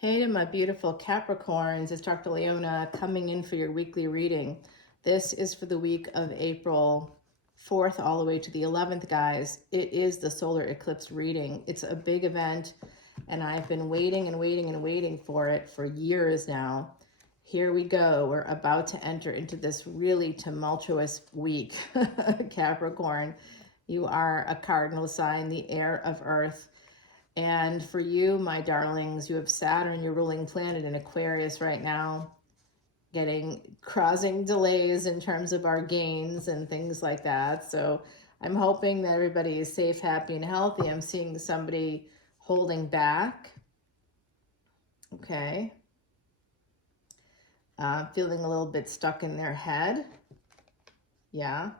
Hey to my beautiful Capricorns, it's Dr. Leona coming in for your weekly reading. This is for the week of April 4th all the way to the 11th, guys. It is the solar eclipse reading. It's a big event, and I've been waiting and waiting and waiting for it for years now. Here we go. We're about to enter into this really tumultuous week, Capricorn. You are a cardinal sign, the heir of Earth. And for you, my darlings, you have Saturn, your ruling planet, in Aquarius right now, causing delays in terms of our gains and things like that. So I'm hoping that everybody is safe, happy, and healthy. I'm seeing somebody holding back. Okay. Feeling a little bit stuck in their head. Yeah.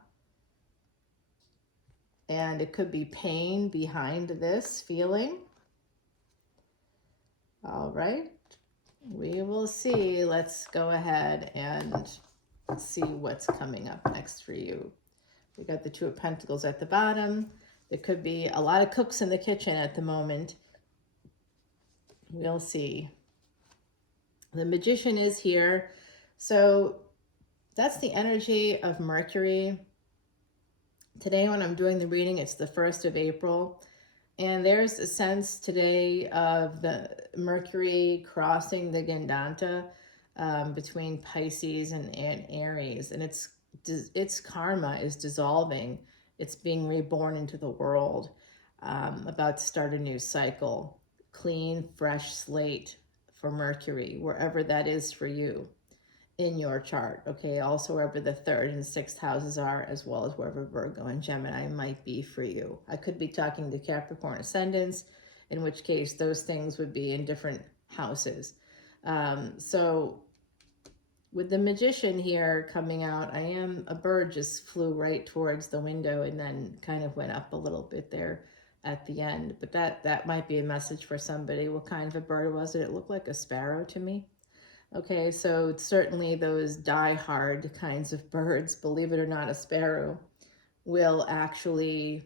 And it could be pain behind this feeling. All right. We will see. Let's go ahead and see what's coming up next for you. We got the Two of Pentacles at the bottom. There could be a lot of cooks in the kitchen at the moment. We'll see. The Magician is here. So that's the energy of Mercury. Today when I'm doing the reading, it's the 1st of April. And there's a sense today of the Mercury crossing the Gandanta between Pisces and Aries. And its karma is dissolving. It's being reborn into the world, about to start a new cycle. Clean, fresh slate for Mercury, wherever that is for you in your chart, okay? Also wherever the 3rd and 6th houses are, as well as wherever Virgo and Gemini might be for you. I could be talking to Capricorn ascendants, in which case those things would be in different houses. So with the Magician here coming out, a bird just flew right towards the window and then kind of went up a little bit there at the end. But that might be a message for somebody. What kind of a bird was it? It looked like a sparrow to me. Okay, so certainly those die-hard kinds of birds, believe it or not, a sparrow will actually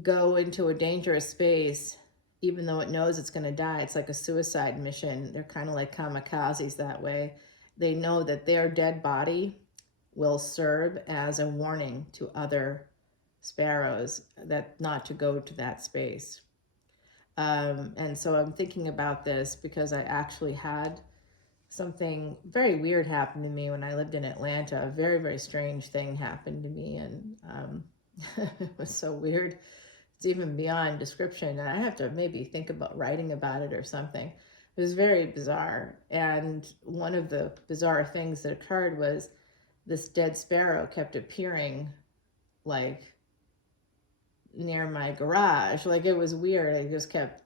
go into a dangerous space even though it knows it's going to die. It's like a suicide mission. They're kind of like kamikazes that way. They know that their dead body will serve as a warning to other sparrows that not to go to that space. And so I'm thinking about this because I actually had something very weird happen to me when I lived in Atlanta. A very, very strange thing happened to me, and it was so weird. It's even beyond description, and I have to maybe think about writing about it or something. It was very bizarre, and one of the bizarre things that occurred was this dead sparrow kept appearing like near my garage. Like, it was weird. I just kept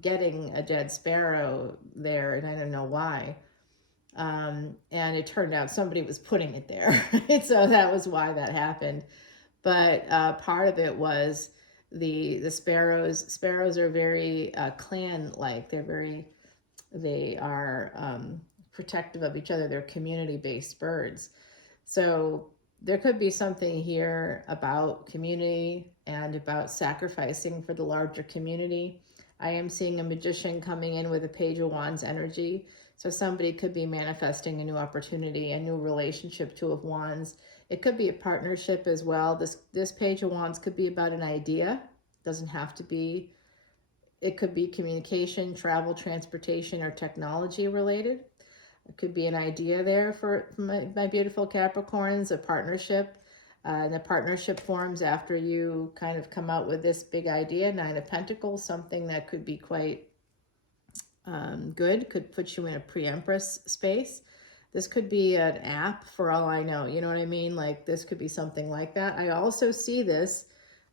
getting a dead sparrow there, and I don't know why. And it turned out somebody was putting it there. So that was why that happened. But part of it was the sparrows. Sparrows are very clan-like. They are protective of each other. They're community-based birds. So there could be something here about community and about sacrificing for the larger community. I am seeing a Magician coming in with a Page of Wands energy. So somebody could be manifesting a new opportunity, a new relationship, Two of Wands. It could be a partnership as well. This Page of Wands could be about an idea. Doesn't have to be. It could be communication, travel, transportation, or technology related. It could be an idea there for my beautiful Capricorns, a partnership. And the partnership forms after you kind of come out with this big idea. Nine of Pentacles, something that could be quite good, could put you in a pre-empress space. This could be an app for all I know. You know what I mean? Like, this could be something like that. I also see this,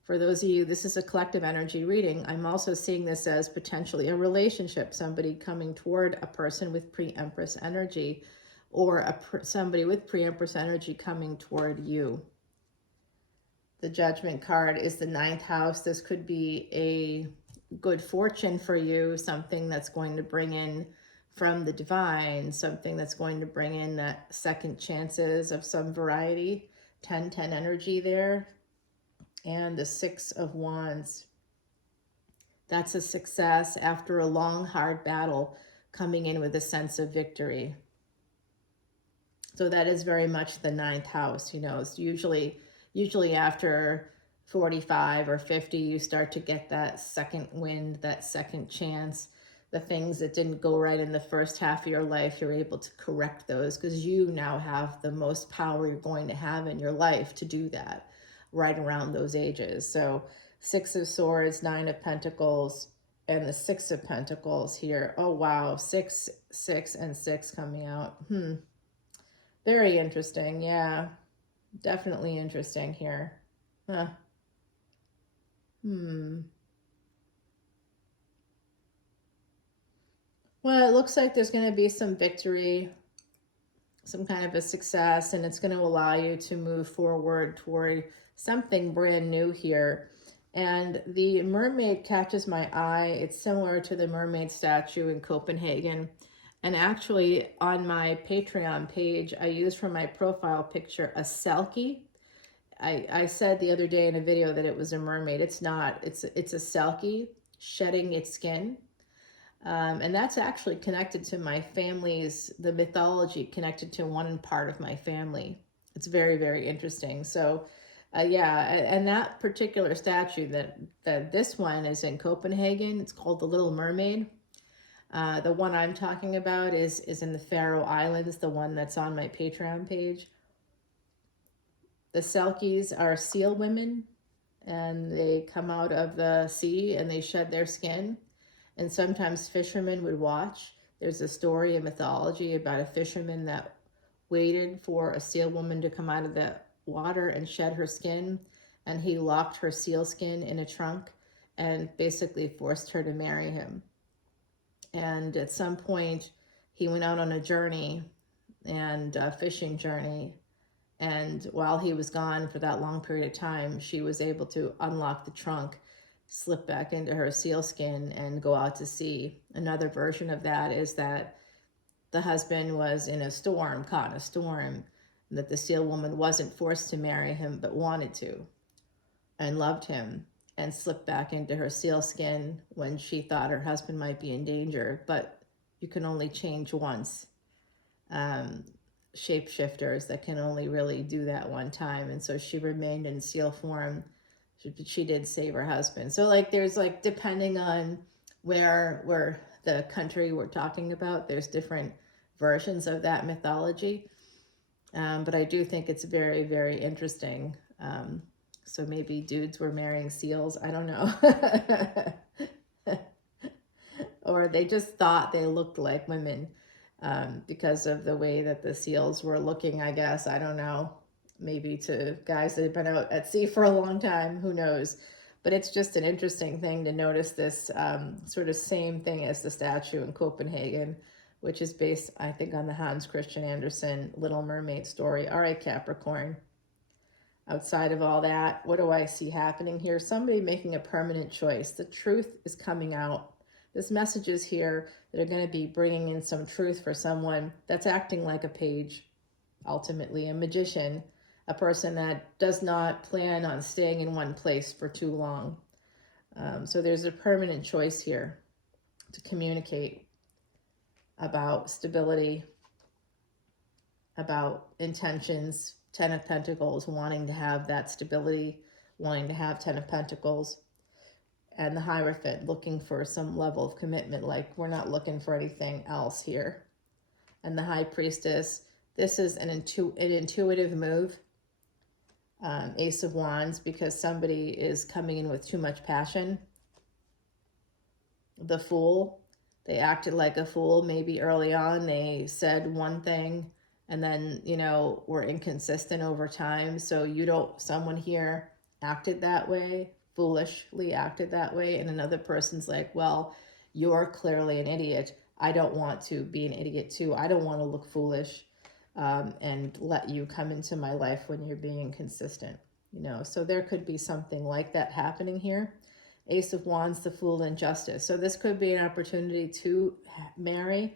for those of you, this is a collective energy reading. I'm also seeing this as potentially a relationship, somebody coming toward a person with pre-empress energy, or somebody with pre-empress energy coming toward you. The Judgment card is the 9th house. This could be a good fortune for you, something that's going to bring in from the divine, something that's going to bring in second chances of some variety. 10-10 energy there. And the 6 of Wands. That's a success after a long, hard battle, coming in with a sense of victory. So that is very much the ninth house. It's usually after 45 or 50, you start to get that second wind, that second chance. The things that didn't go right in the first half of your life, you're able to correct those, because you now have the most power you're going to have in your life to do that right around those ages. So Six of Swords, Nine of Pentacles, and the Six of Pentacles here. Oh, wow. 6, 6, and 6 coming out. Very interesting. Yeah, definitely interesting here. Huh. Well, it looks like there's going to be some victory, some kind of a success, and it's going to allow you to move forward toward something brand new here. And the mermaid catches my eye. It's similar to the mermaid statue in Copenhagen. And actually, on my Patreon page, I use for my profile picture a selkie. I said the other day in a video that it was a mermaid. It's not. It's a selkie shedding its skin. And that's actually connected to my family's, the mythology connected to one part of my family. It's very, very interesting. So, yeah, and that particular statue that this one is in Copenhagen, it's called the Little Mermaid. The one I'm talking about is in the Faroe Islands, the one that's on my Patreon page. The Selkies are seal women, and they come out of the sea and they shed their skin. And sometimes fishermen would watch. There's a story in mythology about a fisherman that waited for a seal woman to come out of the water and shed her skin. And he locked her seal skin in a trunk and basically forced her to marry him. And at some point, he went out on a journey, and a fishing journey. And while he was gone for that long period of time, she was able to unlock the trunk, slip back into her sealskin, and go out to sea. Another version of that is that the husband was in a storm, caught in a storm, that the seal woman wasn't forced to marry him, but wanted to, and loved him, and slipped back into her sealskin when she thought her husband might be in danger. But you can only change once. Shapeshifters that can only really do that one time. And so she remained in seal form. She did save her husband. So like there's like, depending on where the country we're talking about, there's different versions of that mythology. But I do think it's very, very interesting. So maybe dudes were marrying seals. I don't know. Or they just thought they looked like women. Because of the way that the seals were looking, I guess. I don't know. Maybe to guys that have been out at sea for a long time, who knows? But it's just an interesting thing to notice this sort of same thing as the statue in Copenhagen, which is based, I think, on the Hans Christian Andersen Little Mermaid story. All right, Capricorn. Outside of all that, what do I see happening here? Somebody making a permanent choice. The truth is coming out. This message is here that are going to be bringing in some truth for someone that's acting like a page, ultimately a magician, a person that does not plan on staying in one place for too long. So there's a permanent choice here to communicate about stability, about intentions. 10 of Pentacles, wanting to have that stability, wanting to have 10 of Pentacles. And the Hierophant, looking for some level of commitment, like we're not looking for anything else here. And the High Priestess, this is an intuitive move. Ace of Wands, because somebody is coming in with too much passion. The Fool, they acted like a fool. Maybe early on they said one thing and then, were inconsistent over time. So someone here acted that way, foolishly acted that way, and another person's like, well, you're clearly an idiot. I don't want to be an idiot too. I don't want to look foolish and let you come into my life when you're being consistent. So there could be something like that happening here. Ace of Wands, the Fool, and Justice. So this could be an opportunity to marry,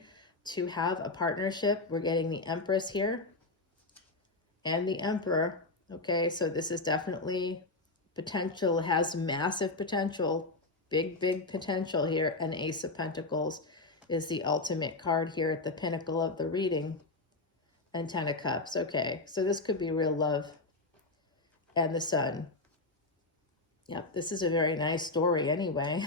to have a partnership. We're getting the Empress here and the Emperor. Okay, so this is definitely potential, has massive potential. Big, big potential here. And Ace of Pentacles is the ultimate card here at the pinnacle of the reading. And 10 of Cups. Okay, so this could be real love. And the Sun. Yep, this is a very nice story anyway.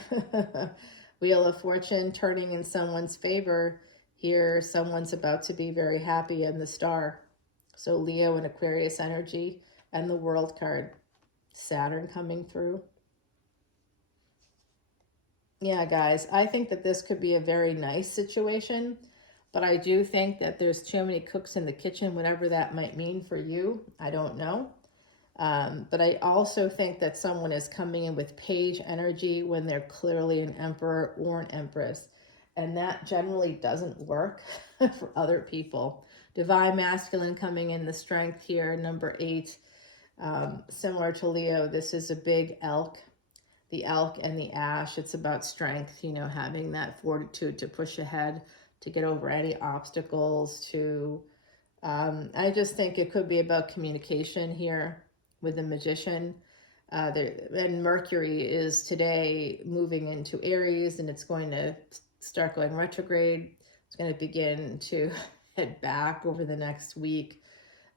Wheel of Fortune turning in someone's favor. Here, someone's about to be very happy in the Star. So Leo and Aquarius energy, and the World card. Saturn coming through. Yeah, guys, I think that this could be a very nice situation, but I do think that there's too many cooks in the kitchen, whatever that might mean for you. I don't know. But I also think that someone is coming in with page energy when they're clearly an emperor or an empress. And that generally doesn't work for other people. Divine masculine coming in the strength here, number 8. Similar to Leo, this is a big elk. The elk and the ash, it's about strength, you know, having that fortitude to push ahead, to get over any obstacles, to... I just think it could be about communication here with the Magician. And Mercury is today moving into Aries, and it's going to start going retrograde. It's going to begin to head back over the next week.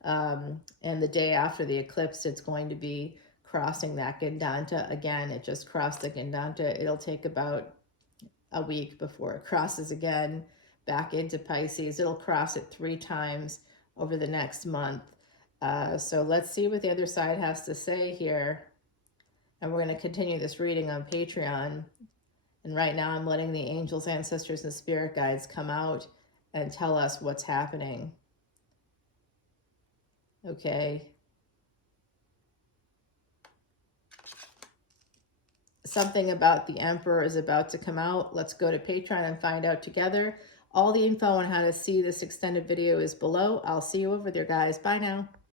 And the day after the eclipse, it's going to be crossing that Gandanta. Again, it just crossed the Gandanta. It'll take about a week before it crosses again back into Pisces. It'll cross it 3 times over the next month. So let's see what the other side has to say here. And we're going to continue this reading on Patreon. And right now I'm letting the angels, ancestors, and spirit guides come out and tell us what's happening. Okay. Something about the Emperor is about to come out. Let's go to Patreon and find out together. All the info on how to see this extended video is below. I'll see you over there, guys. Bye now.